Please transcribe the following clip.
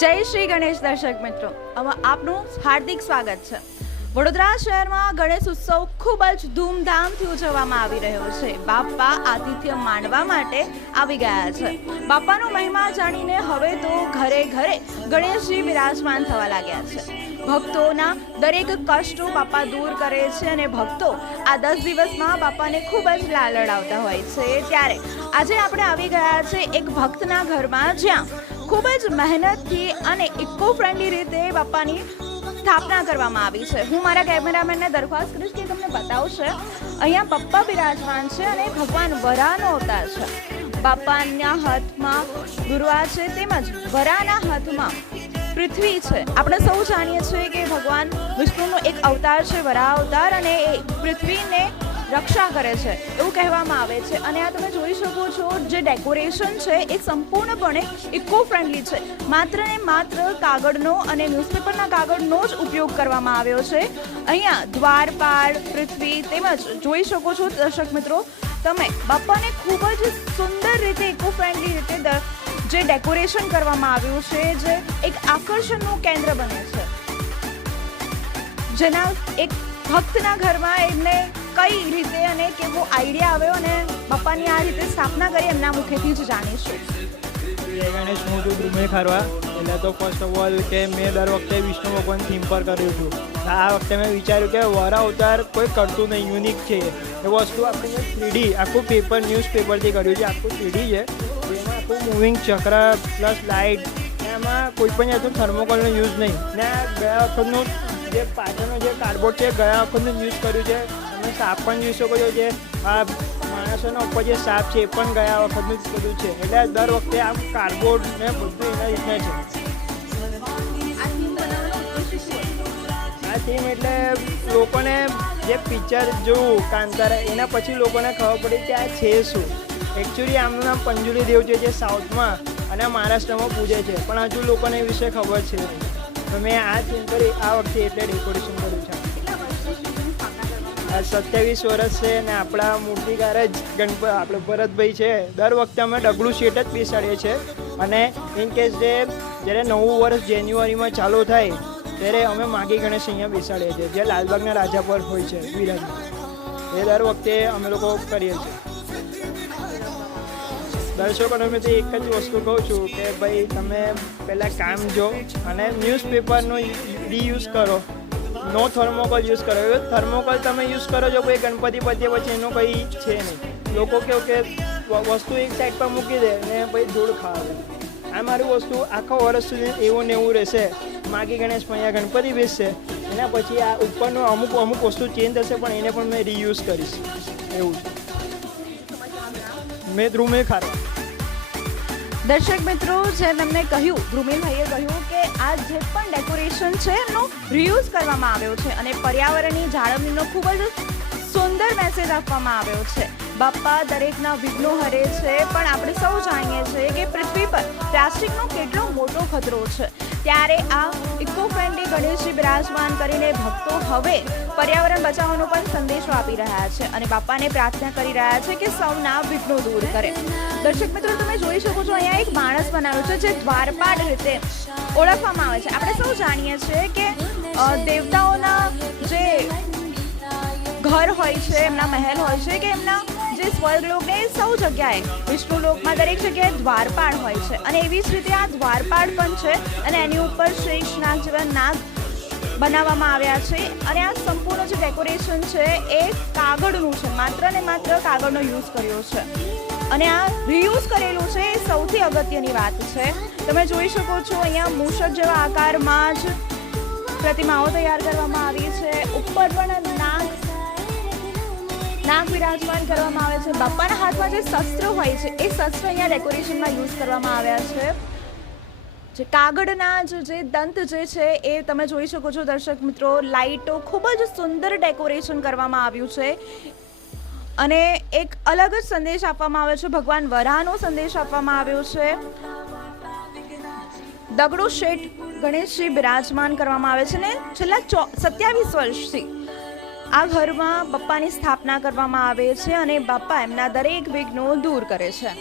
જય શ્રી ગણેશ દર્શક મિત્રો. હવે આપનું હાર્દિક સ્વાગત છે. વડોદરા શહેરમાં ગણેશ ઉત્સવ ખૂબ જ ધૂમધામથી ઉજવવામાં આવી રહ્યો છે. બાપા આતિથ્ય માણવા માટે આવી ગયા છે. બાપાનો મહિમા જાણીને હવે તો ઘરે ઘરે ગણેશજી બિરાજમાન થવા લાગ્યા છે. ભક્તોના દરેક કષ્ટો બાપા દૂર કરે છે અને ભક્તો આ દસ દિવસમાં બાપાને ખૂબ જ લાલડાવતા હોય છે. ત્યારે આજે આપણે આવી ગયા છે એક ભક્તના ઘરમાં જ્યાં ખૂબ જ મહેનતથી અને ઇકો ફ્રેન્ડલી રીતે બાપાની સ્થાપના કરવામાં આવી છે. હું મારા કેમેરામેનને દરખાસ્ત કરીશ કે તમને બતાવશે, અહીંયા પપ્પા બિરાજમાન છે અને ભગવાન વરાનો અવતાર છે. બાપાના હાથમાં દુર્વા છે તેમજ વરાના હાથમાં પૃથ્વી છે. આપણે સૌ જાણીએ છીએ કે ભગવાન વિષ્ણુનો એક અવતાર છે, વરા અવતાર અને એ પૃથ્વીને રક્ષા કરે છે, એવું કહેવામાં આવે છે. અને આ તમે જોઈ શકો છો, જે ડેકોરેશન છે, એ સંપૂર્ણપણે ઇકો ફ્રેન્ડલી છે. માત્ર ને માત્ર કાગળનો અને ન્યૂઝપેપરના કાગળનો જ ઉપયોગ કરવામાં આવ્યો છે. અહીંયા દ્વારપાળ પૃથ્વી તેમજ જોઈ શકો છો, દર્શક મિત્રો, તમે બાપાને ખૂબ જ સુંદર રીતે ઇકો ફ્રેન્ડલી રીતે જે ડેકોરેશન કરવામાં આવ્યું છે, જે એક આકર્ષણનું કેન્દ્ર બને છે. જેના એક ભક્તના ઘરમાં એમને કઈ રીતે અને કેવો આઈડિયા આવ્યો અને બાપાની આ રીતે સ્થાપના કરી એમના મુખેથી જ જાણીશું. ગણેશ, હું છું ડુમે ખરવા. એટલે તો ફર્સ્ટ ઓફ ઓલ કે મેં દર વખતે વિષ્ણુ ભગવાન થીમ પર કર્યું છું આ વખતે મેં વિચાર્યું કે વરા અવતાર કોઈ કરતું નહીં યુનિક છે એ. વસ્તુ મેં થ્રીડી આખું પેપર ન્યૂઝ પેપરથી કર્યું છે, આખું થ્રીડી છે. એમાં આખું મૂવિંગ ચક્ર પ્લસ લાઇટ એમાં કોઈ પણ જાતનું થર્મોકોલનો યુઝ નહીં. ને ગયા વખતનું જે પાછળનો જે કાર્ડબોર્ડ છે ગયા વખતનું યુઝ કર્યું છે. સાપ પણ જોઈ શકો છો જે આ માણસોના ઉપર જે સાપ છે એ પણ ગયા વખતનું જ બધું છે. એટલે દર વખતે આ કાર્ડબોર્ડ ને બધું એના રીતના છે. આ થીમ એટલે લોકોને જે પિક્ચર જોવું, કાંતારા, એના પછી લોકોને ખબર પડી કે આ છે શું. એકચ્યુઅલી આમનું નામ પંજુલી દેવ છે જે સાઉથમાં અને મહારાષ્ટ્રમાં પૂજે છે. પણ હજુ લોકોને એ વિશે ખબર છે. મેં આ થીમ કરી આ વખતે એટલે ડેકોરેશન કર્યું સત્યાવીસ વર્ષ છે ને આપણા મૂર્તિકાર જ ગણપત આપણે ભરતભાઈ છે. દર વખતે અમે ડગલું શેટ જ બેસાડીએ છીએ. અને ઇન કેસ જે, જ્યારે નવું વર્ષ જાન્યુઆરીમાં ચાલુ થાય, ત્યારે અમે માગી ગણેશ અહીંયા બેસાડીએ છીએ, જે લાલબાગના રાજા પર હોય છે વિરાજમાં એ દર વખતે અમે લોકો કરીએ છીએ. દર્શકોને મેં એક જ વસ્તુ કહું છું કે ભાઈ, તમે પહેલાં કામ જો અને ન્યૂઝપેપરનો રીયુઝ કરો. નો થર્મોકોલ યુઝ કરો. થર્મોકોલ તમે યુઝ કરો છો કોઈ ગણપતિ પતે પછી એનું કંઈ છે નહીં. લોકો કેવું કે વસ્તુ એક સાઈડ પર મૂકી દે ને પછી ધૂળ ખાવે આ મારું વસ્તુ આખો વર્ષ સુધી એવું ને એવું રહેશે. માગી ગણેશ અહીંયા ગણપતિ બેસશે. એના પછી આ ઉપરનું અમુક અમુક વસ્તુ ચેન્જ થશે પણ એને પણ મેં રીયુઝ કરીશ. એવું મેં ધ્રુમે ખારવા દર્શક મિત્રો, જે તમને કહ્યું ધ્રુમિલભાઈએ કહ્યું કે જે પણ ડેકોરેશન છે એનો રિયુઝ કરવામાં આવ્યો છે અને પર્યાવરણની જાળવણીનો ખૂબ જ સુંદર મેસેજ આપવામાં આવ્યો છે. બાપ્પા દરેકના વિઘ્નો હરે છે, પણ આપણે સૌ જાણીએ છીએ કે પૃથ્વી પર પ્લાસ્ટિકનો કેટલો મોટો ખતરો છે. ત્યારે આ ઇકો ફ્રેન્ડલી ગણેશજી બિરાજમાન કરીને ભક્તો હવે પર્યાવરણ બચાવવાનો પણ સંદેશો આપી રહ્યા છે અને બાપાને પ્રાર્થના કરી રહ્યા છે કે સૌના વિઘ્નો દૂર કરે. દર્શક મિત્રો, તમે જોઈ શકો છો, અહીંયા એક માણસ બનાવ્યો છે જે દ્વારપાળ રીતે ઓળખવામાં આવે છે. આપણે સૌ જાણીએ છીએ કે દેવતાઓના જે ઘર હોય છે, એમના મહેલ હોય છે કે એમના જે સ્વર્ગલોકને સૌ જગ્યાએ વિષ્ણુલોકમાં દરેક જગ્યાએ દ્વારપાળ હોય છે. અને એવી જ રીતે આ દ્વારપાળ પણ છે અને એની ઉપર શ્રેષ્ઠ નાગ જેવા નાગ બનાવવામાં આવ્યા છે. અને આ સંપૂર્ણ જે ડેકોરેશન છે એ કાગળનું છે, માત્ર ને માત્ર કાગળનો યુઝ કર્યો છે. અને આ રિયુઝ કરેલું છે એ સૌથી અગત્યની વાત છે. તમે જોઈ શકો છો અહીંયા મૂષક જેવા આકારમાં જ પ્રતિમાઓ તૈયાર કરવામાં આવી છે. ઉપર પણ નાગ વિરાજમાન કરવામાં આવે છે. બાપાના હાથમાં જે શસ્ત્ર હોય છે, એ શસ્ત્ર અહીંયા ડેકોરેશનમાં યુઝ કરવામાં આવ્યા છે. જે કાગળના જ, જે દંત જે છે, એ તમે જોઈ શકો છો દર્શક મિત્રો, લાઇટો ખૂબ જ સુંદર ડેકોરેશન કરવામાં આવ્યું છે. અને એક અલગ જ સંદેશ આપવામાં આવ્યો છે, ભગવાન વરાહનો સંદેશ આપવામાં આવ્યો છે. દગડો શેઠ ગણેશજી બિરાજમાન કરવામાં આવે છે ને, છેલ્લા સત્યાવીસ વર્ષથી આ ઘરમાં બપ્પાની સ્થાપના કરવામાં આવે છે અને બાપ્પા એમના દરેક વિઘ્નો દૂર કરે છે.